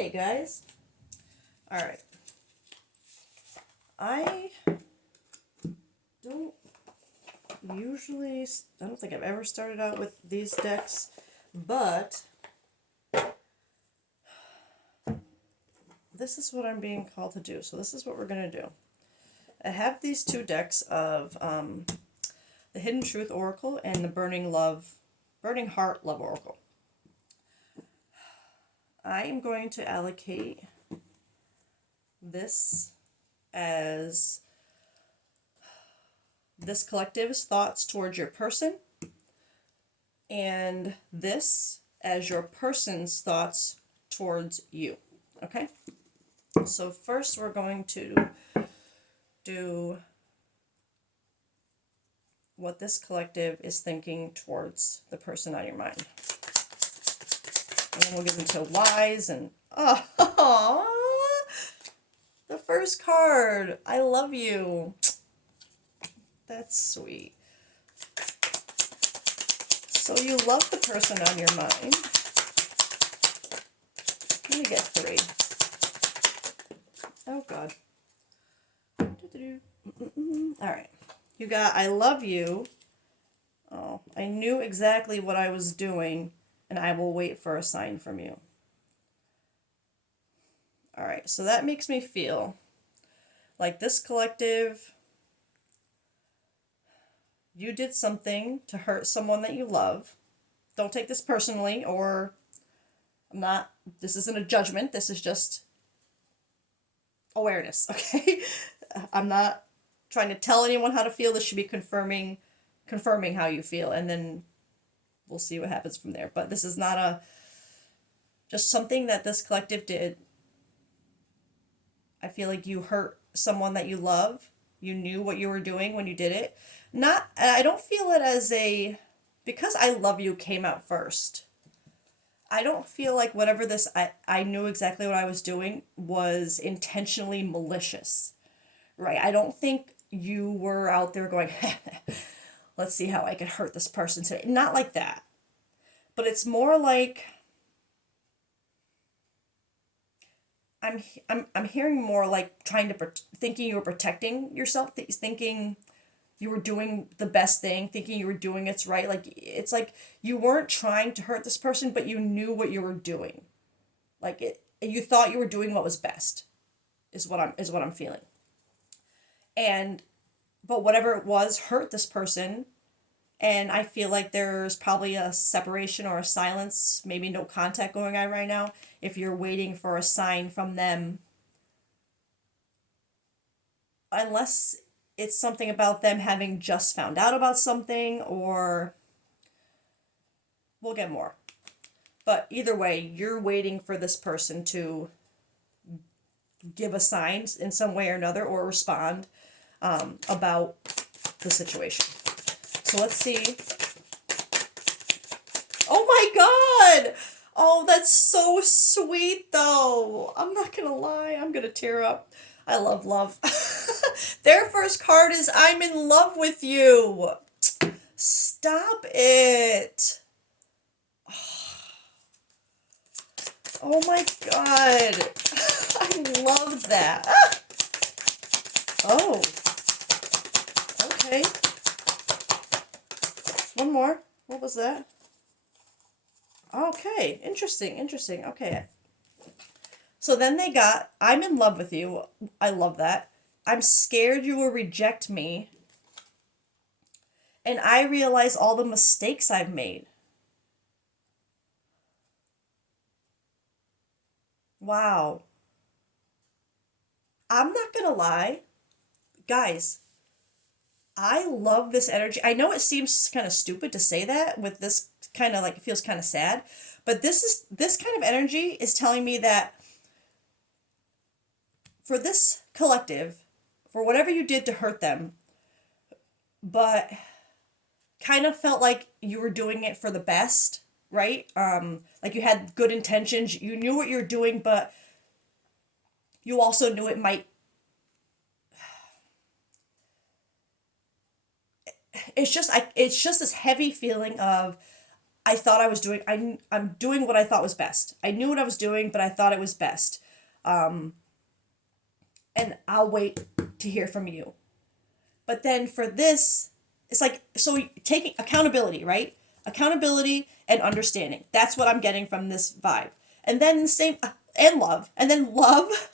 Okay, guys. All right. I don't usually, I don't think I've ever started out with these decks, but this is what I'm being called to do. So this is what we're going to do. I have these two decks of the Hidden Truth Oracle and the Burning Heart Love Oracle. I am going to allocate this as this collective's thoughts towards your person, and this as your person's thoughts towards you. Okay? So first we're going to do what this collective is thinking towards the person on your mind. And then we'll get into whys and oh, the first card. I love you. That's sweet. So you love the person on your mind. Let me get 3. Oh, God. All right. You got I love you. Oh, I knew exactly what I was doing, and I will wait for a sign from you. All right. So that makes me feel like this collective, you did something to hurt someone that you love. Don't take this personally, or this isn't a judgment. This is just awareness, okay? I'm not trying to tell anyone how to feel. This should be confirming how you feel, and then we'll see what happens from there. But this is not just something that this collective did. I feel like you hurt someone that you love. You knew what you were doing when you did it. I don't feel it as because I love you came out first. I don't feel like whatever I knew exactly what I was doing was intentionally malicious, right? I don't think you were out there going, let's see how I can hurt this person today. Not like that. But it's more like, I'm hearing more like thinking you were protecting yourself, thinking you were doing the best thing, thinking you were doing it's right. Like it's like you weren't trying to hurt this person, but you knew what you were doing. You thought you were doing what was best. Is what I'm feeling. But whatever it was hurt this person, and I feel like there's probably a separation or a silence, maybe no contact going on right now if you're waiting for a sign from them. Unless it's something about them having just found out about something, or we'll get more. But either way, you're waiting for this person to give a sign in some way or another, or respond about the situation. So let's see. Oh my God! Oh, that's so sweet, though. I'm not gonna lie. I'm gonna tear up. I love love. Their first card is I'm in love with you. Stop it. Oh my God. I love that. Oh. Okay. One more. What was that? Okay. Interesting. Okay. So then they got, I'm in love with you. I love that. I'm scared you will reject me. And I realize all the mistakes I've made. Wow. I'm not gonna lie. Guys, I love this energy. I know it seems kind of stupid to say that with this kind of like, it feels kind of sad. But this kind of energy is telling me that for this collective, for whatever you did to hurt them, but kind of felt like you were doing it for the best, right? Like you had good intentions, you knew what you were doing, but you also knew it might. It's just this heavy feeling of I thought I was doing, I'm doing what I thought was best. I knew what I was doing, but I thought it was best. And I'll wait to hear from you. But then for this, it's like, so taking accountability, right? Accountability and understanding. That's what I'm getting from this vibe. And then the same, and love. And then love.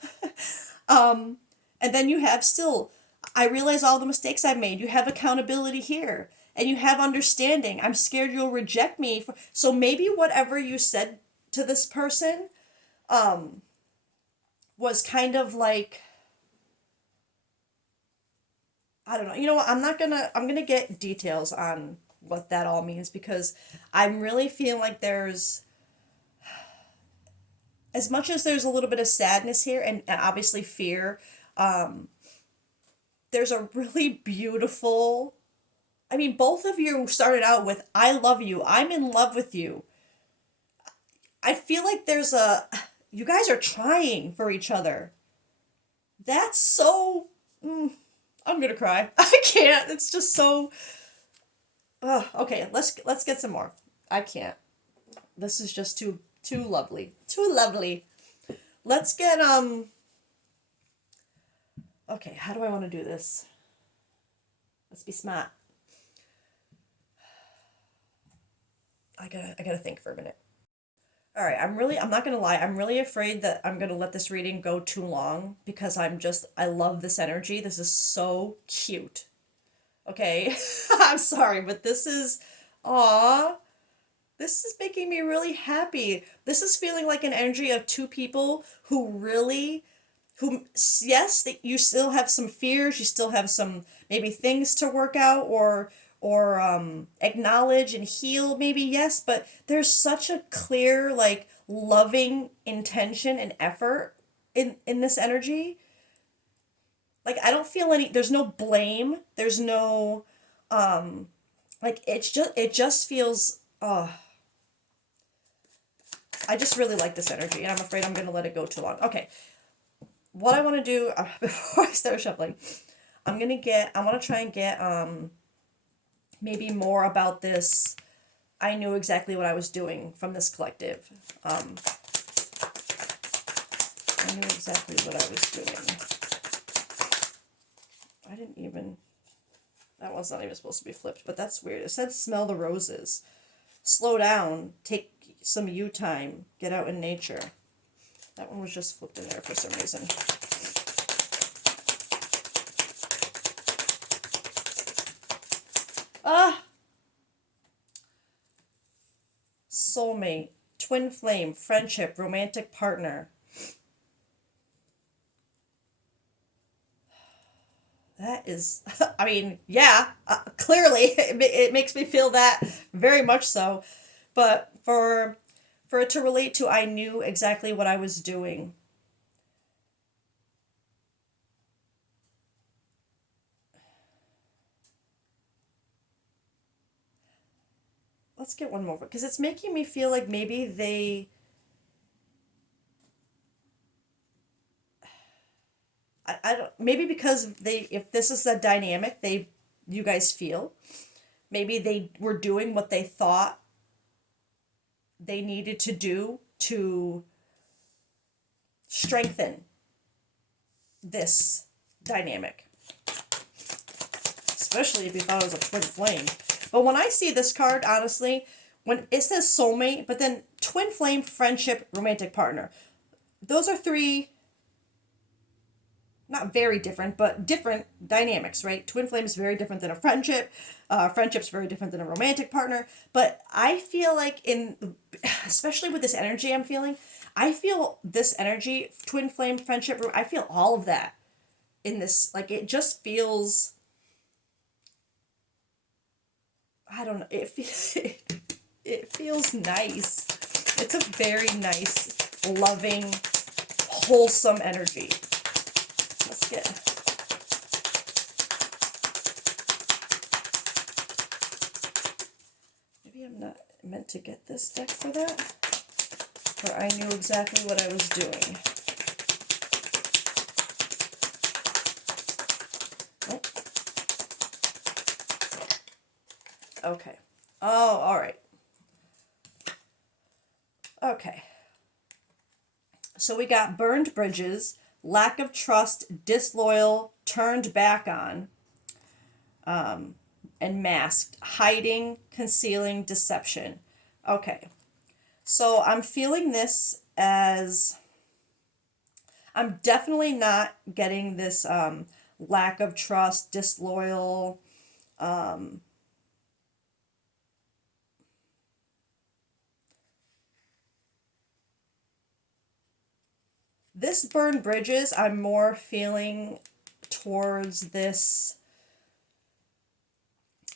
And then you have still, I realize all the mistakes I've made. You have accountability here. And you have understanding. I'm scared you'll reject me. So maybe whatever you said to this person was kind of like, I don't know. You know what? I'm gonna get details on what that all means because I'm really feeling like there's, as much as there's a little bit of sadness here and obviously fear, there's a really beautiful, I mean, both of you started out with, I love you, I'm in love with you. I feel like you guys are trying for each other. That's so, I'm gonna cry. I can't. It's just so, okay, let's get some more. I can't. This is just too lovely. Too lovely. Let's get okay, how do I want to do this? Let's be smart. I gotta think for a minute. All right, I'm not gonna lie, I'm really afraid that I'm gonna let this reading go too long because I love this energy. This is so cute. Okay, I'm sorry, but aw, this is making me really happy. This is feeling like an energy of two people who, yes, that you still have some fears, you still have some maybe things to work out or acknowledge and heal, maybe, yes, but there's such a clear, like, loving intention and effort in this energy. Like, I don't feel there's no blame, there's no, like, it just feels, I just really like this energy, and I'm afraid I'm gonna let it go too long. Okay, what I want to do before I start shuffling, I want to try and get maybe more about this. I knew exactly what I was doing from this collective. I knew exactly what I was doing. I didn't even. That one's not even supposed to be flipped, but that's weird. It said smell the roses. Slow down. Take some you time. Get out in nature. That one was just flipped in there for some reason. Ah! Soulmate. Twin flame. Friendship. Romantic partner. That is, I mean, yeah, clearly it makes me feel that very much so. But for it to relate to, I knew exactly what I was doing. Let's get one more because it's making me feel like maybe I don't, maybe because if this is the dynamic you guys feel, maybe they were doing what they thought they needed to do to strengthen this dynamic, especially if you thought it was a twin flame. But when I see this card, honestly, when it says soulmate, but then twin flame, friendship, romantic partner, those are three, not very different, but different dynamics, right? Twin flame is very different than a friendship. Friendship's very different than a romantic partner. But I feel like especially with this energy I'm feeling, I feel this energy, twin flame, friendship, I feel all of that in this. Like, it just feels, I don't know, it feels nice. It's a very nice, loving, wholesome energy. Let's get. Maybe I'm not meant to get this deck for that. Or I knew exactly what I was doing. Oh. Okay. Oh, all right. Okay. So we got burned bridges, lack of trust, disloyal, turned back on, and masked, hiding, concealing, deception. Okay. So I'm feeling this as I'm definitely not getting this lack of trust, disloyal. This burned bridges, I'm more feeling towards this.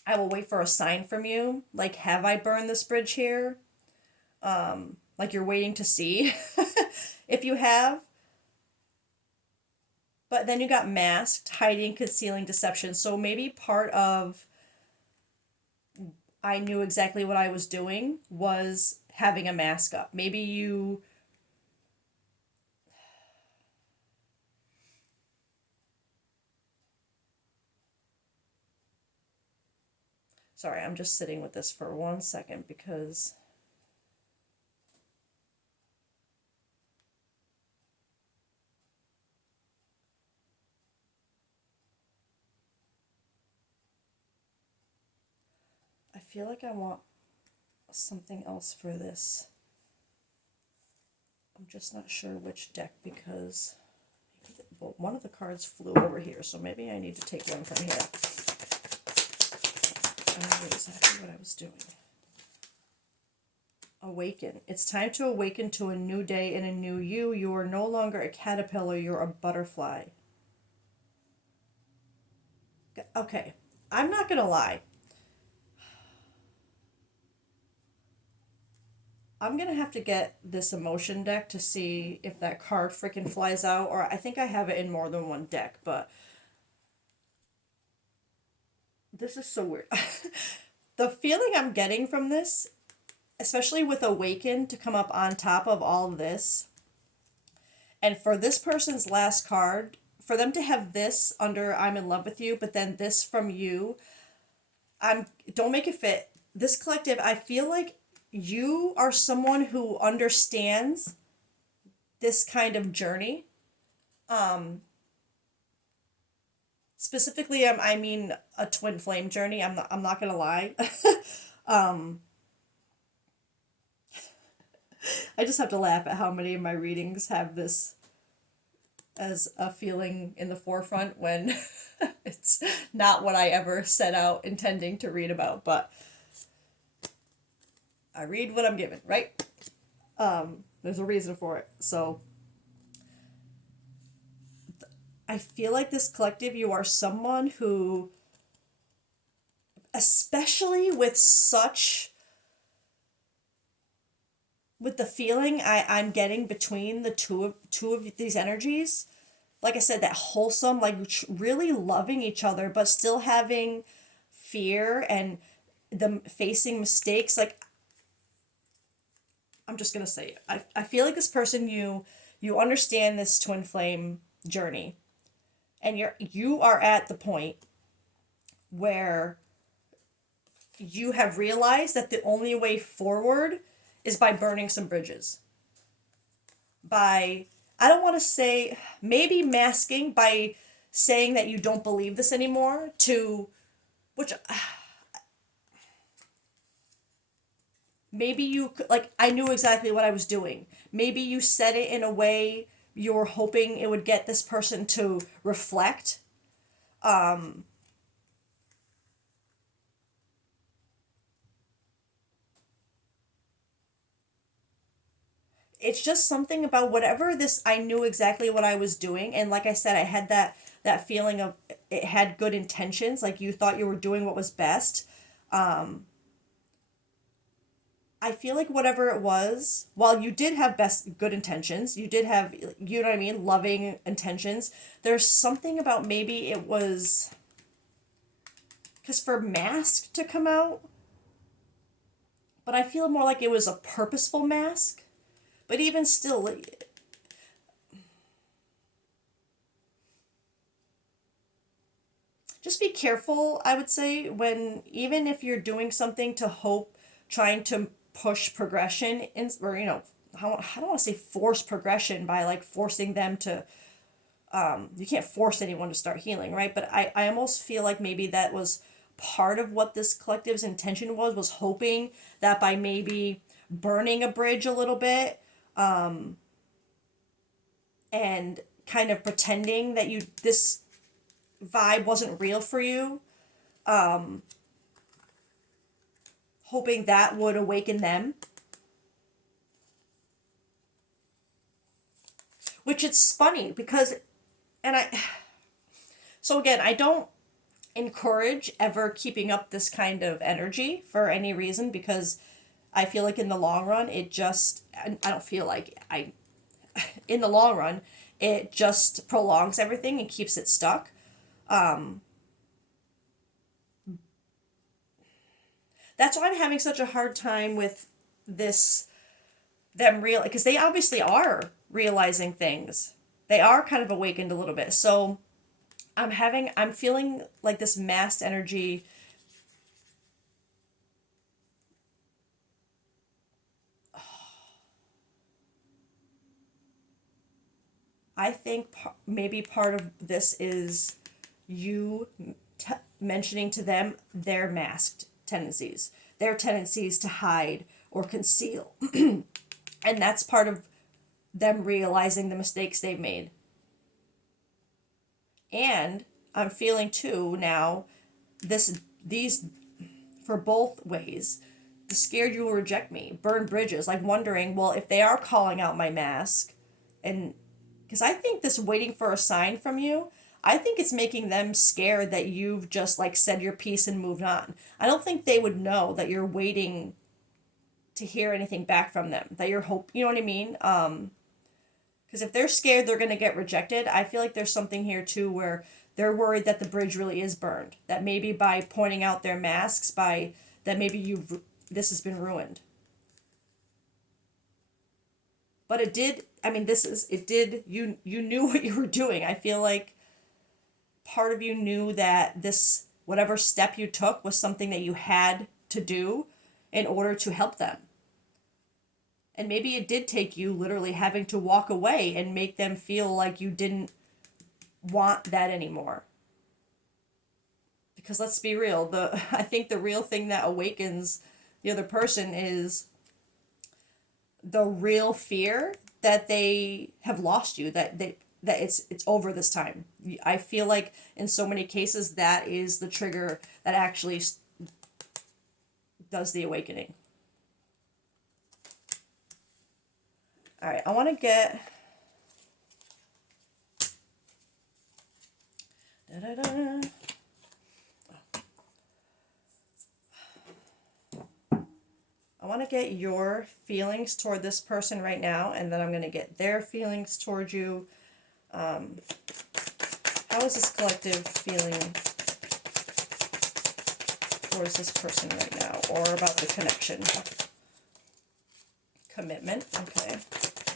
I will wait for a sign from you. Like, have I burned this bridge here? Like you're waiting to see if you have. But then you got masked, hiding, concealing, deception. So maybe part of I knew exactly what I was doing was having a mask up. Maybe you. Sorry, I'm just sitting with this for 1 second because I feel like I want something else for this. I'm just not sure which deck because well, one of the cards flew over here, so maybe I need to take one from here. I knew exactly what I was doing. Awaken. It's time to awaken to a new day and a new you. You are no longer a caterpillar, you're a butterfly. Okay, I'm not gonna lie. I'm gonna have to get this emotion deck to see if that card freaking flies out, or I think I have it in more than one deck, but this is so weird. The feeling I'm getting from this, especially with Awaken to come up on top of all of this, and for this person's last card, for them to have this under I'm in love with you, but then this from you, I'm don't make it fit. This collective, I feel like you are someone who understands this kind of journey. Specifically, I mean a twin flame journey. I'm not gonna lie. I just have to laugh at how many of my readings have this as a feeling in the forefront when it's not what I ever set out intending to read about. But I read what I'm given, right? There's a reason for it. So I feel like this collective, you are someone who, especially with such, with the feeling I'm getting between the two of these energies, like I said, that wholesome, like really loving each other, but still having fear and them facing mistakes. Like, I'm just gonna say it. I feel like this person, you understand this twin flame journey, and you are at the point where you have realized that the only way forward is by burning some bridges. By, I don't want to say, maybe masking by saying that you don't believe this anymore, to which maybe you like I knew exactly what I was doing. Maybe you said it in a way you were hoping it would get this person to reflect. It's just something about whatever this, I knew exactly what I was doing, and like I said, I had that feeling of it had good intentions, like you thought you were doing what was best. I feel like whatever it was, while you did have best good intentions, you did have, you know what I mean, loving intentions, there's something about maybe it was because for mask to come out, but I feel more like it was a purposeful mask. But even still, like, just be careful, I would say, when even if you're doing something to hope, trying to push progression in, or I don't want to say force progression by like forcing them to, you can't force anyone to start healing, right? But I almost feel like maybe that was part of what this collective's intention was hoping that by maybe burning a bridge a little bit, and kind of pretending that this vibe wasn't real for you, hoping that would awaken them. Which it's funny because, and so again, I don't encourage ever keeping up this kind of energy for any reason, because I feel like in the long run, I don't feel like in the long run, it just prolongs everything and keeps it stuck. That's why I'm having such a hard time with this, because they obviously are realizing things. They are kind of awakened a little bit. So I'm feeling like this masked energy. I think maybe part of this is you mentioning to them their masked tendencies, their tendencies to hide or conceal. And that's part of them realizing the mistakes they've made. And I'm feeling too now these for both ways. The scared you will reject me, burn bridges, like wondering, well, if they are calling out my mask, and because I think this waiting for a sign from you, I think it's making them scared that you've just like said your piece and moved on. I don't think they would know that you're waiting to hear anything back from them, that you're you know what I mean? Because if they're scared they're going to get rejected, I feel like there's something here too where they're worried that the bridge really is burned. That maybe by pointing out their masks, that maybe this has been ruined. But it did. I mean, it did. You knew what you were doing. I feel like part of you knew that this whatever step you took was something that you had to do in order to help them. And maybe it did take you literally having to walk away and make them feel like you didn't want that anymore. Because let's be real, I think the real thing that awakens the other person is the real fear that they have lost you, that it's over this time. I feel like in so many cases that is the trigger that actually does the awakening. All right, I want to get da-da-da. I want to get your feelings toward this person right now, and then I'm going to get their feelings toward you. How is this collective feeling towards this person right now, or about the connection? Commitment, okay,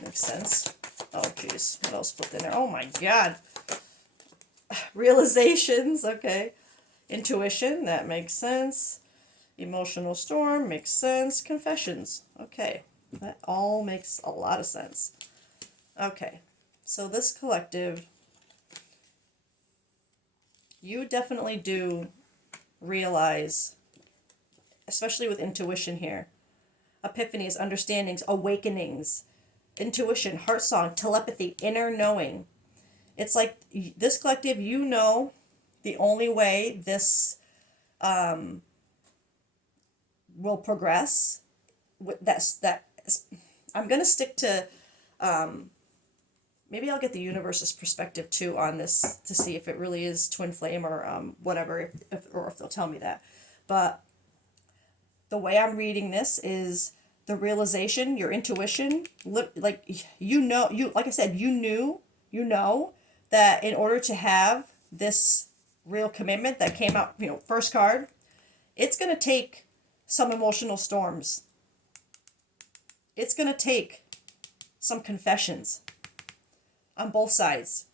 makes sense. Oh, geez, what else flipped in there? Oh my God. Realizations, okay. Intuition, that makes sense. Emotional storm, makes sense. Confessions, okay. That all makes a lot of sense. Okay, so this collective, you definitely do realize, especially with intuition here, epiphanies, understandings, awakenings, intuition, heart song, telepathy, inner knowing. It's like this collective, you know, the only way this will progress. I'm gonna stick to. Maybe I'll get the universe's perspective too on this to see if it really is twin flame or whatever, if they'll tell me that. But the way I'm reading this is the realization, your intuition, like like I said, you know that in order to have this real commitment that came out, first card, it's going to take some emotional storms. It's going to take some confessions on both sides,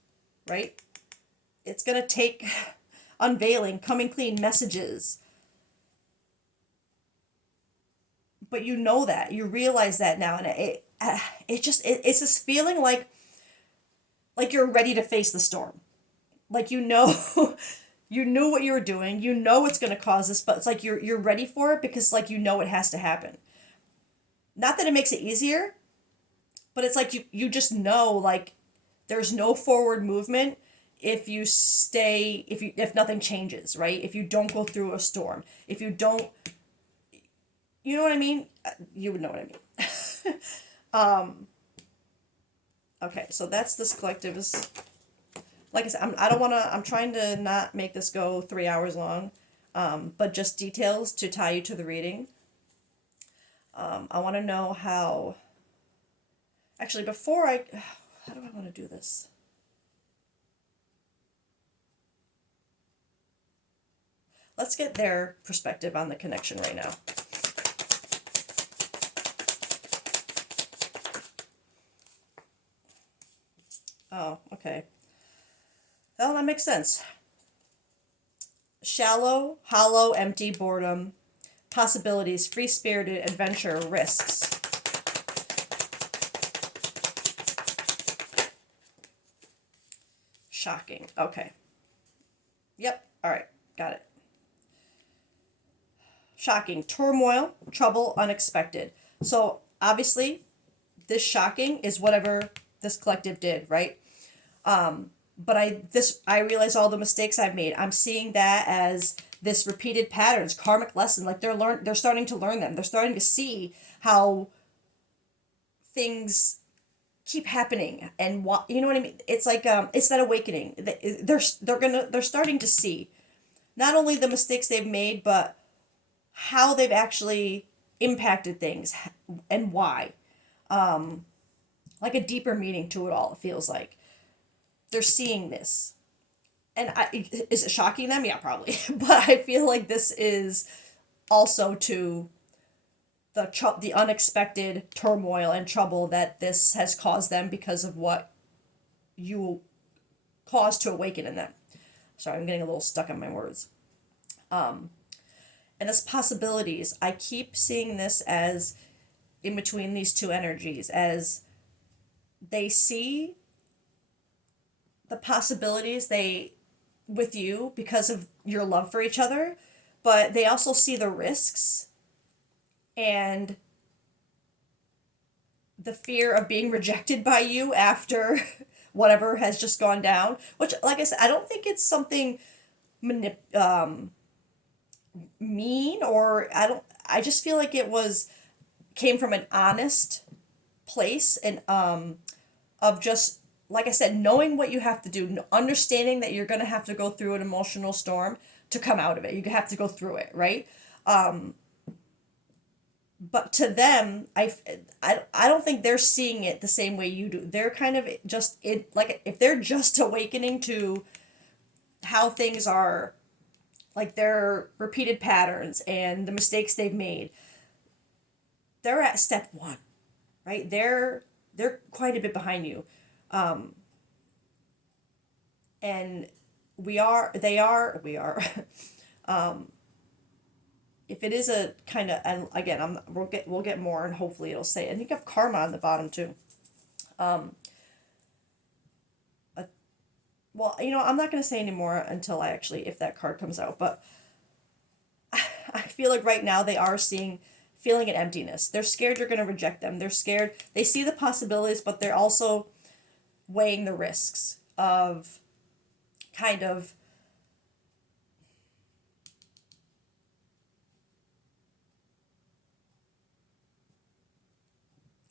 right? It's going to take unveiling, coming clean messages. but you know that, you realize that now, and it's this feeling like you're ready to face the storm. Like, you know, you knew what you were doing, you know it's going to cause this, but it's like you're ready for it because, like, you know it has to happen. Not that it makes it easier, but it's like you just know, like, there's no forward movement if you stay, if nothing changes, right? If you don't go through a storm, if you don't, you know what I mean? You would know what I mean. Okay, so that's this collective is, like I said, I don't want to, I'm trying to not make this go 3 hours long, but just details to tie you to the reading. I want to know how, actually, before how do I want to do this? Let's get their perspective on the connection right now. Oh, okay. Well, that makes sense. Shallow, hollow, empty, boredom, possibilities, free spirited, adventure, risks. Shocking. Okay. Yep. All right. Got it. Shocking. Turmoil, trouble, unexpected. So obviously, this shocking is whatever this collective did, right? But I realize all the mistakes I've made. I'm seeing that as this repeated patterns, karmic lesson. Like, they're starting to learn them. They're starting to see how things keep happening, and what, you know what I mean. It's like, it's that awakening. They're starting to see not only the mistakes they've made, but how they've actually impacted things and why. Like a deeper meaning to it all. It feels like they're seeing this, and is it shocking them? Yeah, probably. But I feel like this is also to the unexpected turmoil and trouble that this has caused them because of what you caused to awaken in them. Sorry, I'm getting a little stuck on my words. And as possibilities, I keep seeing this as in between these two energies, as they see the possibilities they with you because of your love for each other, but they also see the risks and the fear of being rejected by you after whatever has just gone down, which, like I said, I don't think it's something mean, or I just feel like it came from an honest place, and of just, like I said, knowing what you have to do, understanding that you're going to have to go through an emotional storm to come out of it. You have to go through it, right? But to them, I don't think they're seeing it the same way you do. They're kind of just it, like, if they're just awakening to how things are, like their repeated patterns and the mistakes they've made. They're at step one, right? They're quite a bit behind you, and we are. If it is a kind of, and again, we'll get more, and hopefully it'll say. And you have karma on the bottom too. Well, I'm not going to say anymore until if that card comes out. But I feel like right now they are feeling an emptiness. They're scared you're going to reject them. They're scared. They see the possibilities, but they're also weighing the risks of kind of,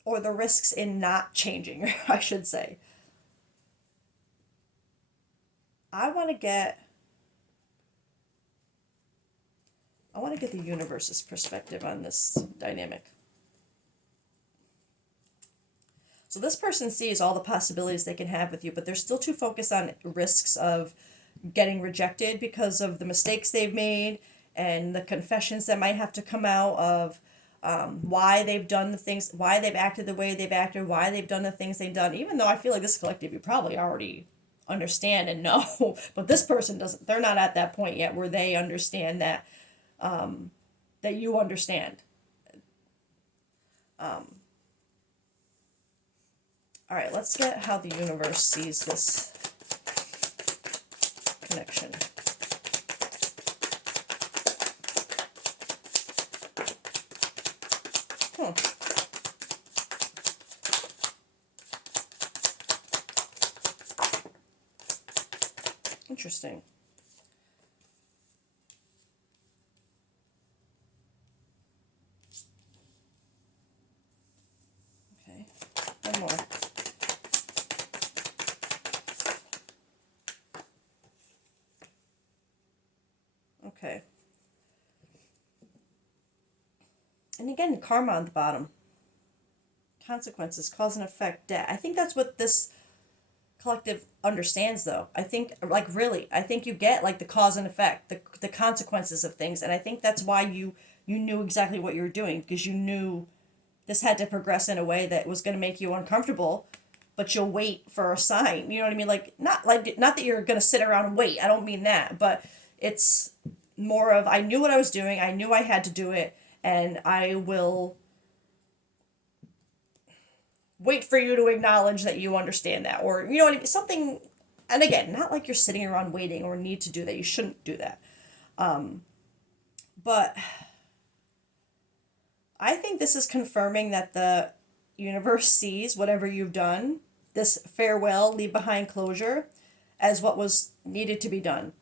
or the risks in not changing, I should say. I want to get the universe's perspective on this dynamic. So this person sees all the possibilities they can have with you, but they're still too focused on risks of getting rejected because of the mistakes they've made and the confessions that might have to come out of why they've done the things, why they've acted the way they've acted, why they've done the things they've done. Even though I feel like this collective, you probably already understand and know, but this person doesn't. They're not at that point yet where they understand that, that you understand. All right, let's get how the universe sees this connection. Hmm. Interesting. Okay, one more. Okay. And again, karma on the bottom. Consequences, cause and effect, debt. I think that's what this collective understands, though. I think, like, really, I think you get, like, the cause and effect, the consequences of things. And I think that's why you knew exactly what you were doing, because you knew this had to progress in a way that was going to make you uncomfortable, but you'll wait for a sign. You know what I mean? Like not that you're going to sit around and wait. I don't mean that, but it's more of, I knew what I was doing. I knew I had to do it, and I will wait for you to acknowledge that you understand that, or you know what I mean? Something. And again, not like you're sitting around waiting or need to do that. You shouldn't do that. But I think this is confirming that the universe sees whatever you've done, this farewell, leave behind closure, as what was needed to be done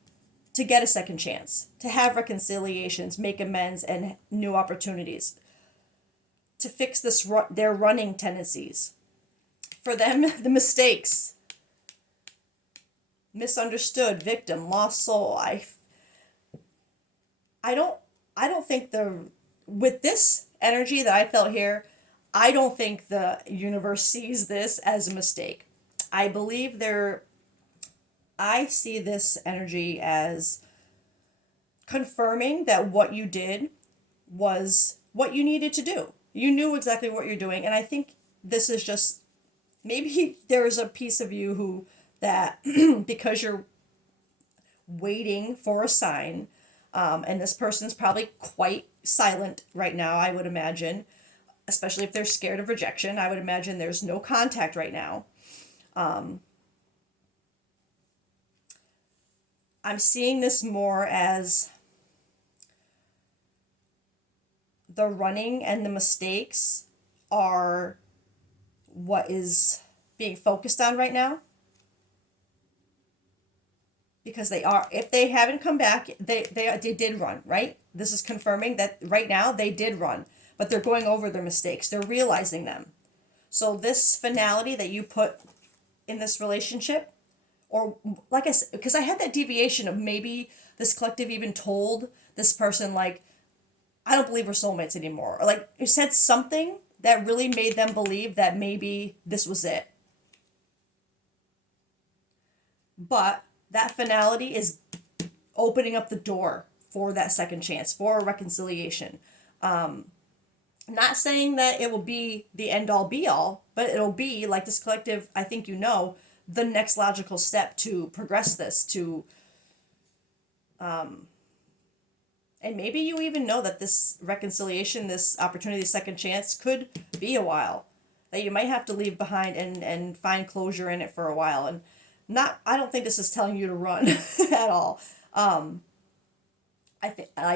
to get a second chance, to have reconciliations, make amends, and new opportunities, to fix their running tendencies. For them, the mistakes, misunderstood, victim, lost soul. I don't I don't think with this energy that I felt here, I don't think the universe sees this as a mistake. I believe I see this energy as confirming that what you did was what you needed to do. You knew exactly what you're doing, and I think this is just, maybe there is a piece of you who, that because you're waiting for a sign, and this person's probably quite silent right now, I would imagine, especially if they're scared of rejection. I would imagine there's no contact right now. I'm seeing this more as the running and the mistakes are what is being focused on right now, because they are, if they haven't come back, they did run, right? This is confirming that right now they did run, but they're going over their mistakes, they're realizing them. So this finality that you put in this relationship, or like I said, because I had that deviation of, maybe this collective even told this person, like, I don't believe we're soulmates anymore, or like it said something that really made them believe that maybe this was it. But that finality is opening up the door for that second chance, for a reconciliation. Not saying that it will be the end all be all, but it'll be, like this collective, I think, the next logical step to progress this to, and maybe you even know that this reconciliation, this opportunity, second chance, could be a while, that you might have to leave behind and find closure in it for a while. And I don't think this is telling you to run at all. I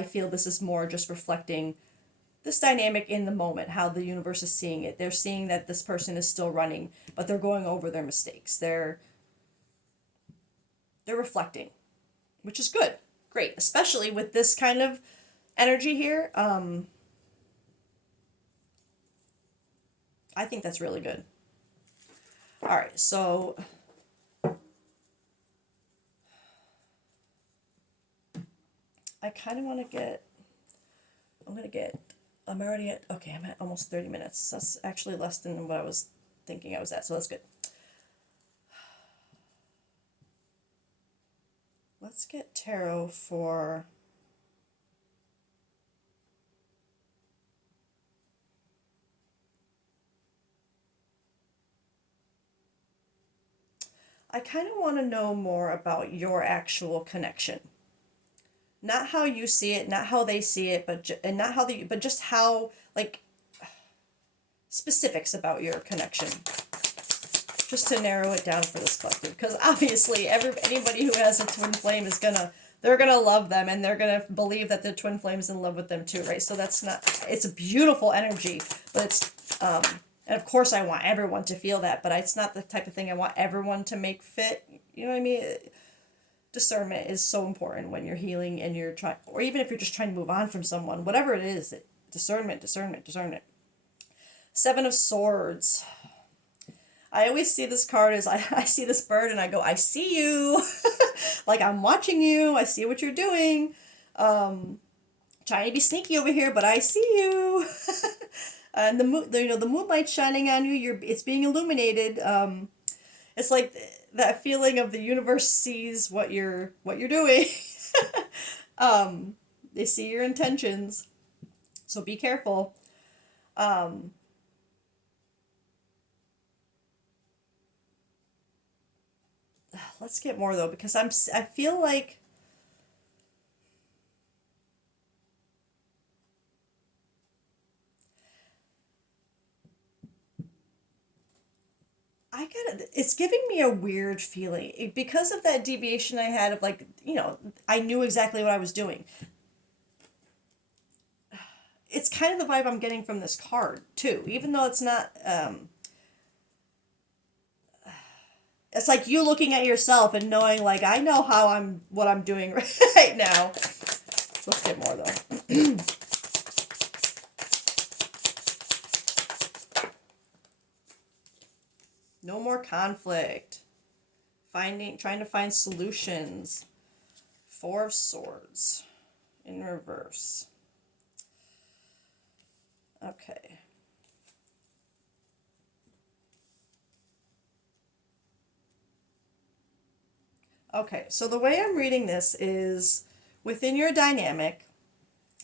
feel this is more just reflecting this dynamic in the moment, how the universe is seeing it. They're seeing that this person is still running, but they're going over their mistakes. They're reflecting, which is good. Great, especially with this kind of energy here. I think that's really good. All right, so I kind of want to get. I'm gonna get. I'm already at. Okay, I'm at almost 30 minutes. That's actually less than what I was thinking I was at, so that's good. Let's get tarot for. I kind of want to know more about your actual connection. Not how you see it, not how they see it, but and not how but just how, like, specifics about your connection, just to narrow it down for this collective, because obviously anybody who has a twin flame is gonna, they're gonna love them, and they're gonna believe that the twin flame is in love with them too, right? So that's not, it's a beautiful energy, but it's and of course I want everyone to feel that, but it's not the type of thing I want everyone to make fit. You know what I mean? Discernment is so important when you're healing and you're trying, or even if you're just trying to move on from someone, whatever it is, discernment, discernment, discernment. Seven of Swords. I always see this card as I see this bird and I go, I see you. Like, I'm watching you. I see what you're doing. Trying to be sneaky over here, but I see you. And the moonlight shining on you. It's being illuminated. It's like that feeling of the universe sees what you're doing. They see your intentions, so be careful. Let's get more though, because I feel like it's giving me a weird feeling because of that deviation I had of, like, I knew exactly what I was doing. It's kind of the vibe I'm getting from this card too, even though it's not. It's like you looking at yourself and knowing, like, I know what I'm doing right now. Let's get more though. No more conflict. Trying to find solutions. Four of Swords in reverse. Okay. Okay, so the way I'm reading this is, within your dynamic,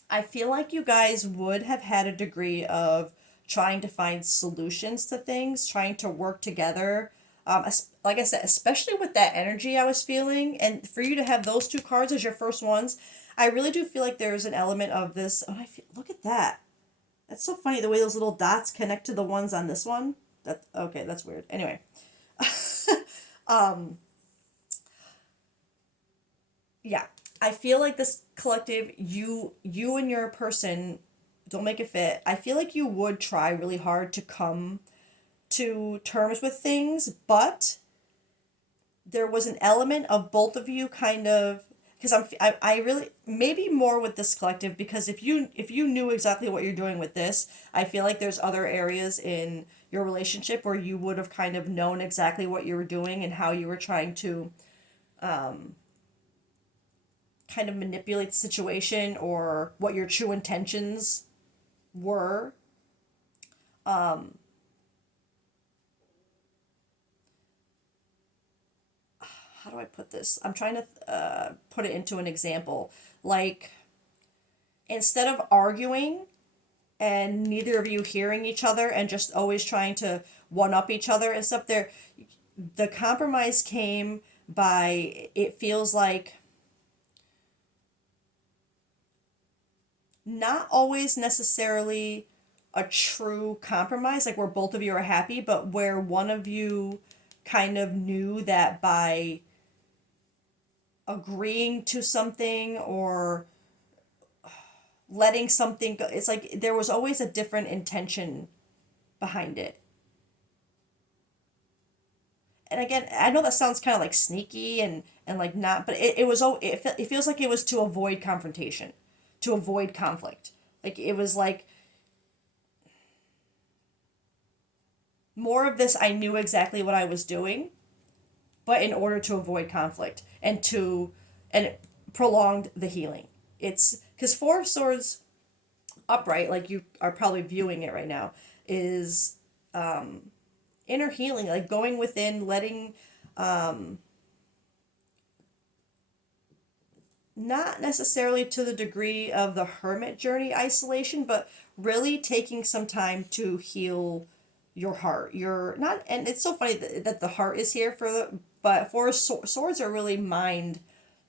I feel like you guys would have had a degree of trying to find solutions to things, trying to work together. Like I said, especially with that energy I was feeling, and for you to have those two cards as your first ones, I really do feel like there's an element of this. Oh, look at that. That's so funny the way those little dots connect to the ones on this one. Okay, that's weird. Anyway. Yeah, I feel like this collective, you and your person, don't make it fit. I feel like you would try really hard to come to terms with things, but there was an element of both of you kind of, because I really, maybe more with this collective, because if you knew exactly what you're doing with this, I feel like there's other areas in your relationship where you would have kind of known exactly what you were doing and how you were trying to kind of manipulate the situation, or what your true intentions were. How do I put this? I'm trying to put it into an example. Like, instead of arguing and neither of you hearing each other and just always trying to one up each other and stuff, the compromise came by, it feels like, not always necessarily a true compromise, like where both of you are happy, but where one of you kind of knew that by agreeing to something or letting something go, it's like there was always a different intention behind it. And again, I know that sounds kind of like sneaky and like not, but it feels like it was to avoid confrontation, to avoid conflict. Like, it was like more of this, I knew exactly what I was doing, but in order to avoid conflict and it prolonged the healing. It's because Four of Swords upright, like you are probably viewing it right now, is inner healing, like going within, letting not necessarily to the degree of the hermit journey isolation, but really taking some time to heal your heart. You're not, and it's so funny that the heart is here but for swords are really mind,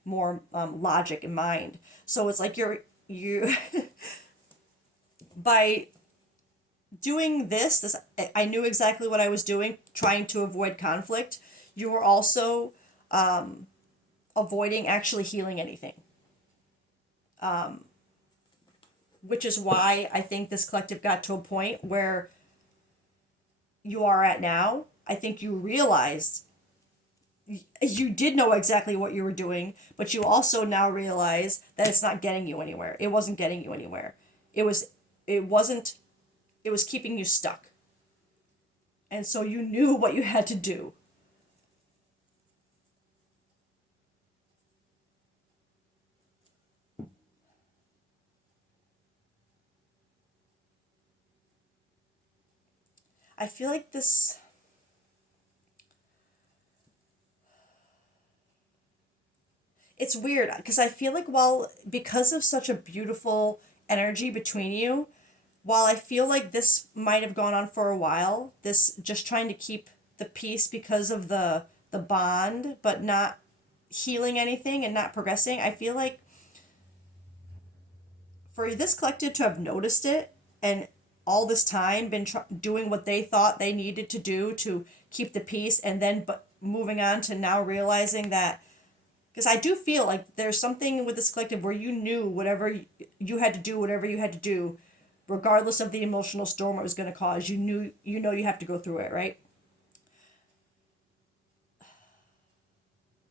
more logic and mind. So it's like you by doing this, I knew exactly what I was doing, trying to avoid conflict. You were also avoiding actually healing anything, which is why I think this collective got to a point where you are at now. I think you realized you did know exactly what you were doing, but you also now realize that it's not getting you anywhere. It wasn't getting you anywhere. It was it wasn't it was keeping you stuck. And so you knew what you had to do. I feel like this it's weird because I feel like because of such a beautiful energy between you, while I feel like this might have gone on for a while, this just trying to keep the peace because of the bond, but not healing anything and not progressing, I feel like for this collective to have noticed it and all this time been doing what they thought they needed to do to keep the peace, and then but moving on to now realizing that, because I do feel like there's something with this collective where you knew whatever you had to do, whatever you had to do, regardless of the emotional storm it was going to cause. You knew, you have to go through it, right?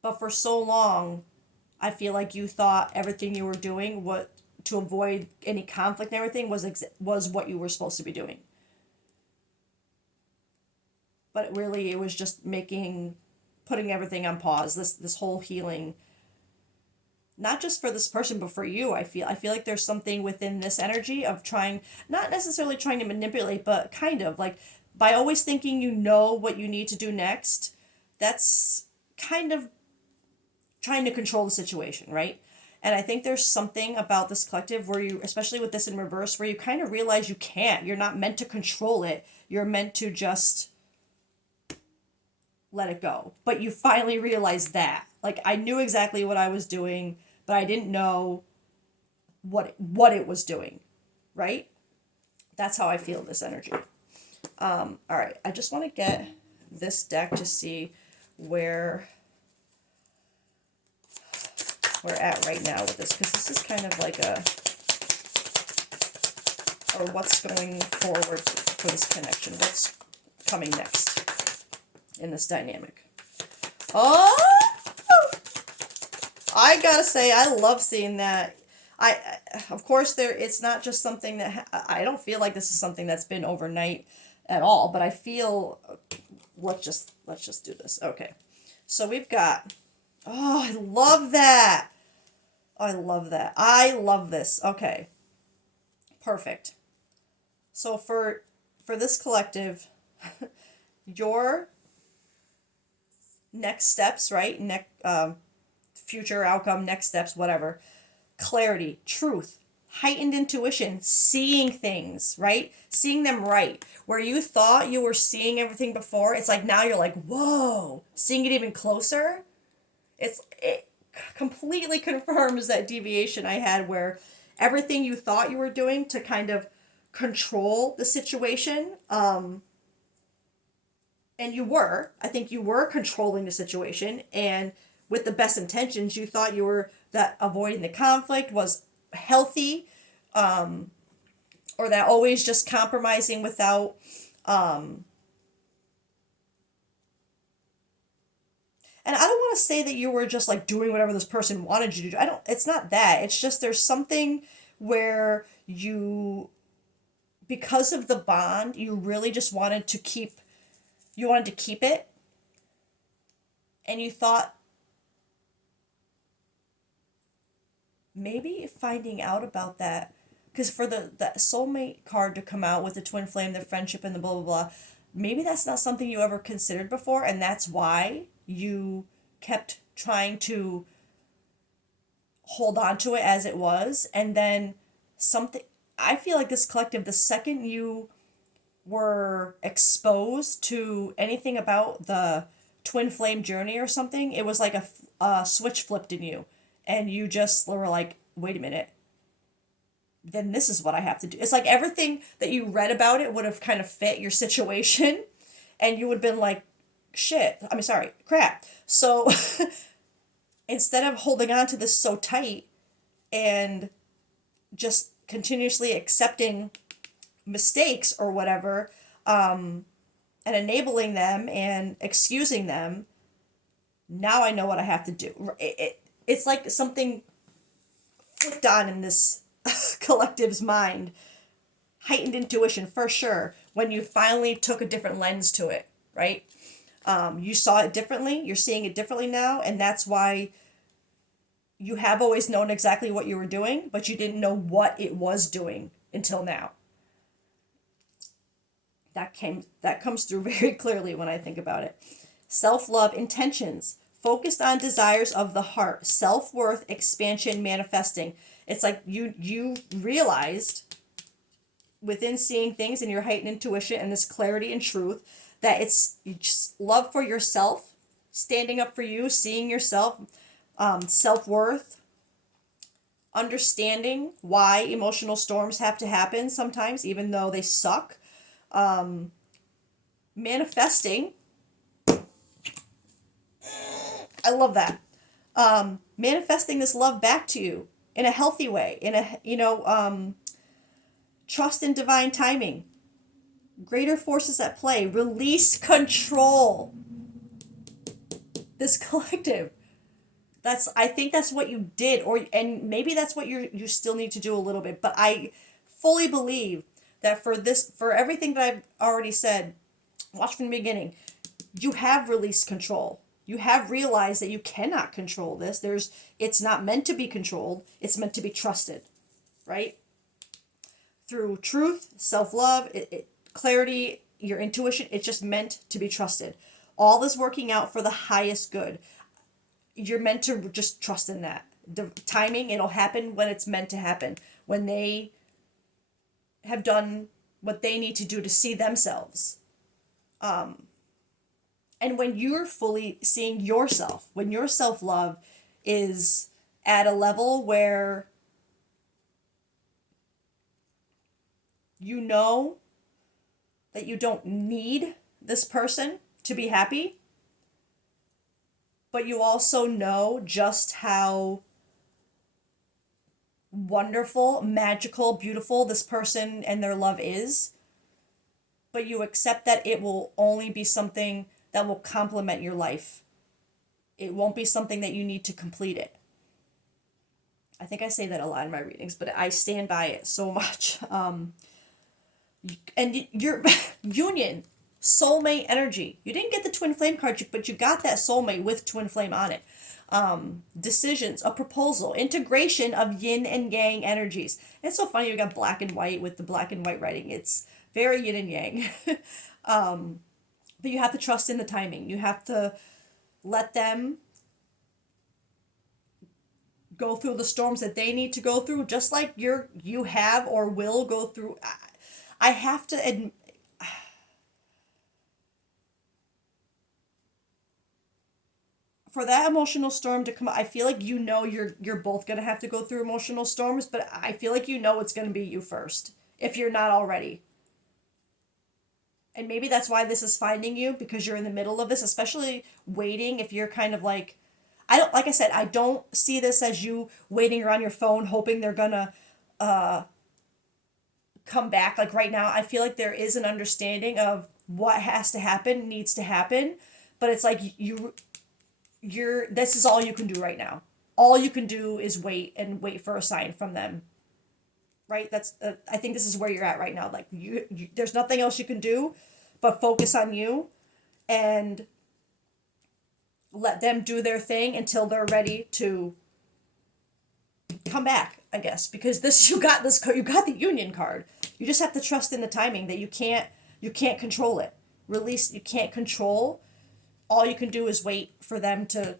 But for so long, I feel like you thought everything you were doing, what to avoid any conflict and everything, was what you were supposed to be doing. But really, it was just putting everything on pause. This whole healing, not just for this person but for you. I feel like there's something within this energy of trying, not necessarily trying to manipulate, but kind of like by always thinking you know what you need to do next. That's kind of trying to control the situation, right? And I think there's something about this collective where you, especially with this in reverse, where you kind of realize you can't. You're not meant to control it. You're meant to just let it go. But you finally realize that. Like, I knew exactly what I was doing, but I didn't know what it was doing, right? That's how I feel this energy. All right, I just want to get this deck to see where we're at right now with this, because this is kind of like or what's going forward for this connection. What's coming next in this dynamic? Oh, I gotta say, I love seeing that. Of course, it's not just something that I don't feel like this is something that's been overnight at all, but I feel, let's just do this. Okay, so we've got, oh, I love that. I love that. I love this. Okay, perfect. So for this collective, your next steps, right? Next future outcome, next steps, whatever. Clarity, truth, heightened intuition, seeing things, right? Seeing them right. Where you thought you were seeing everything before, it's like now you're like, whoa, seeing it even closer. It completely confirms that deviation I had where everything you thought you were doing to kind of control the situation, and I think you were controlling the situation, and with the best intentions, you thought you were, that avoiding the conflict was healthy, or that always just compromising without, and I don't want to say that you were just like doing whatever this person wanted you to do. I don't, it's not that. It's just there's something where you, because of the bond, you really just wanted to keep it, and you thought maybe finding out about that, because for the soulmate card to come out with the twin flame, the friendship, and the blah blah blah, maybe that's not something you ever considered before, and that's why you kept trying to hold on to it as it was, and then something. I feel like this collective, the second you were exposed to anything about the twin flame journey or something, it was like a switch flipped in you, and you just were like, wait a minute, then this is what I have to do. It's like everything that you read about it would have kind of fit your situation, and you would have been like, shit, I mean, sorry, crap. So instead of holding on to this so tight and just continuously accepting mistakes or whatever, and enabling them and excusing them, now I know what I have to do. It's like something flipped on in this collective's mind. Heightened intuition for sure when you finally took a different lens to it, right? You saw it differently, you're seeing it differently now, and that's why you have always known exactly what you were doing, but you didn't know what it was doing until now. That comes through very clearly when I think about it. Self-love intentions focused on desires of the heart, self-worth expansion manifesting. It's like you realized within seeing things in your heightened intuition and this clarity and truth that it's just love for yourself, standing up for you, seeing yourself, self-worth, understanding why emotional storms have to happen sometimes even though they suck, manifesting. I love that. Manifesting this love back to you in a healthy way, in a, trust in divine timing, greater forces at play, release control. This collective. I think that's what you did, and maybe that's what you still need to do a little bit, but I fully believe that for everything that I've already said, watch from the beginning, you have released control. You have realized that you cannot control this. It's not meant to be controlled. It's meant to be trusted, right? Through truth, self-love, clarity, your intuition, it's just meant to be trusted. All is working out for the highest good. You're meant to just trust in that. The timing, it'll happen when it's meant to happen. When they have done what they need to do to see themselves. And when you're fully seeing yourself, when your self-love is at a level where you know that you don't need this person to be happy, but you also know just how wonderful, magical, beautiful this person and their love is, but you accept that it will only be something that will complement your life. It won't be something that you need to complete it. I think I say that a lot in my readings, but I stand by it so much. And your union, soulmate energy. You didn't get the twin flame card, but you got that soulmate with twin flame on it. Decisions, a proposal, integration of yin and yang energies. And it's so funny you got black and white with the black and white writing. It's very yin and yang. But you have to trust in the timing. You have to let them go through the storms that they need to go through, just like you have or will go through. I have to admit, for that emotional storm to come, I feel like you're both gonna have to go through emotional storms, but I feel like it's gonna be you first if you're not already. And maybe that's why this is finding you, because you're in the middle of this, especially waiting. If you're kind of like, I don't, like I said, I don't see this as you waiting around your phone hoping they're gonna come back. Like right now, I feel like there is an understanding of what has to happen, needs to happen, but it's like this is all you can do right now. All you can do is wait and wait for a sign from them. Right? That's I think this is where you're at right now. Like there's nothing else you can do but focus on you and let them do their thing until they're ready to come back, I guess, because you got the union card. You just have to trust in the timing that you can't control it. Release, you can't control. All you can do is wait for them to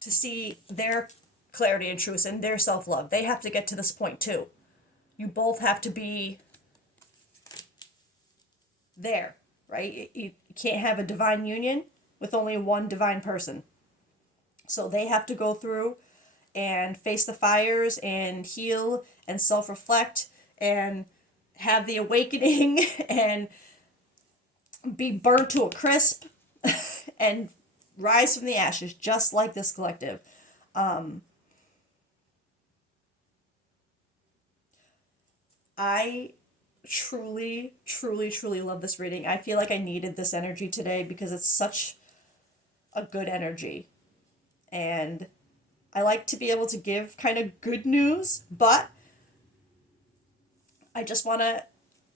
see their clarity and truth and their self-love. They have to get to this point too. You both have to be there, right? You can't have a divine union with only one divine person. So they have to go through and face the fires and heal and self-reflect and have the awakening and be burnt to a crisp and rise from the ashes just like this collective. I truly, truly, truly love this reading. I feel like I needed this energy today because it's such a good energy. And I like to be able to give kind of good news, but I just want to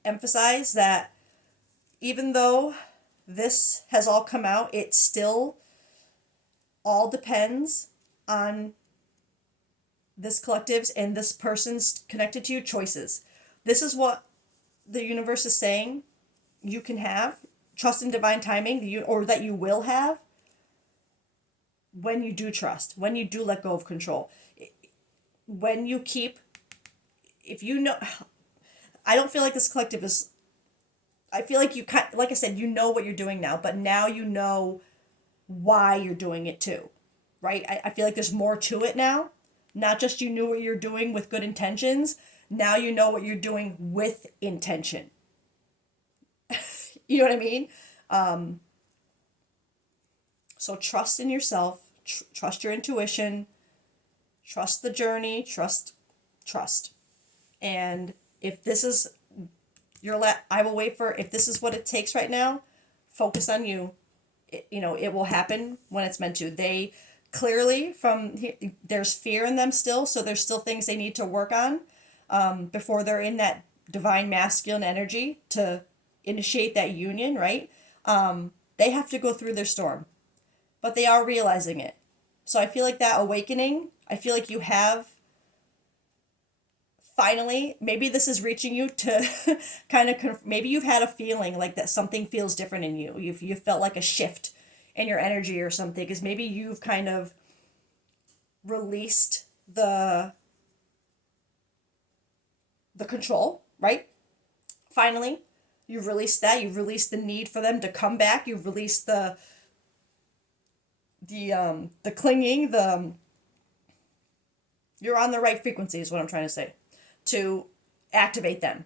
emphasize that even though this has all come out, it still all depends on this collective's and this person's connected to you choices. This is what the universe is saying you can have. Trust in divine timing, or that you will have when you do trust, when you do let go of control. When you keep, if you know, I don't feel like this collective is, I feel like you, like I said, you know what you're doing now, but now you know why you're doing it too, right? I feel like there's more to it now. Not just you knew what you're doing with good intentions, now you know what you're doing with intention. You know what I mean? So trust in yourself, trust your intuition, trust the journey, trust. And if this is I will wait for, if this is what it takes right now, focus on you. It will happen when it's meant to. They clearly, there's fear in them still, so there's still things they need to work on before they're in that divine masculine energy to initiate that union, right? They have to go through their storm, but they are realizing it. So I feel like that awakening, I feel like you have finally, maybe this is reaching you to kind of, maybe you've had a feeling like that something feels different in you. You've felt like a shift in your energy or something, because maybe you've kind of released the control, right? Finally, you've released that. You've released the need for them to come back. You've released the clinging, you're on the right frequency is what I'm trying to say, to activate them.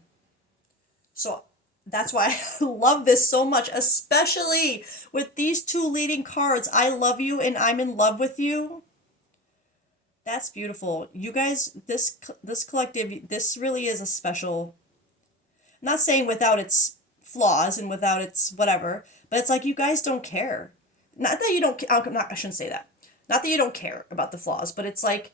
So that's why I love this so much, especially with these two leading cards. I love you and I'm in love with you. That's beautiful. You guys, this collective, this really is a special, I'm not saying without its flaws and without its whatever, but it's like you guys don't care. Not that you don't, I shouldn't say that. Not that you don't care about the flaws, but it's like,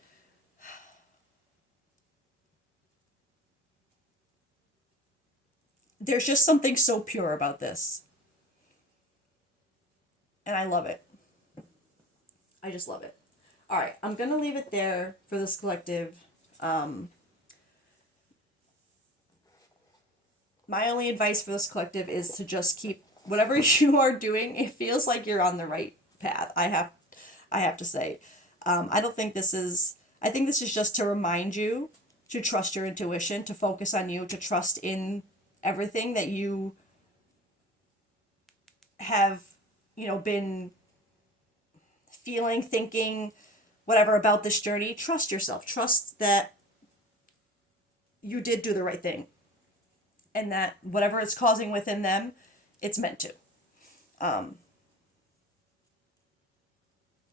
there's just something so pure about this. And I love it. I just love it. All right, I'm going to leave it there for this collective. My only advice for this collective is to just keep whatever you are doing. It feels like you're on the right path. I have to say, I don't think this is. I think this is just to remind you to trust your intuition, to focus on you, to trust in everything that you have, been feeling, thinking, whatever about this journey. Trust yourself. Trust that you did do the right thing, and that whatever it's causing within them, it's meant to. Oh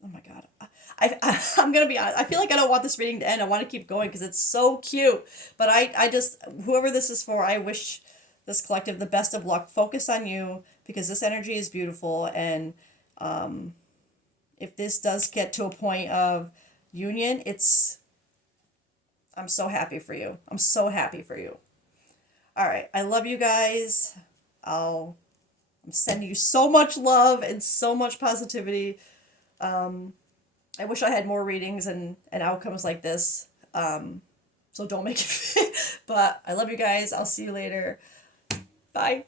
my God. I'm going to be honest. I feel like I don't want this reading to end. I want to keep going because it's so cute. But I just, whoever this is for, I wish this collective the best of luck. Focus on you because this energy is beautiful. And if this does get to a point of union, I'm so happy for you. I'm so happy for you. All right. I love you guys. I'm sending you so much love and so much positivity. I wish I had more readings and outcomes like this. So don't make it. But I love you guys. I'll see you later. Bye.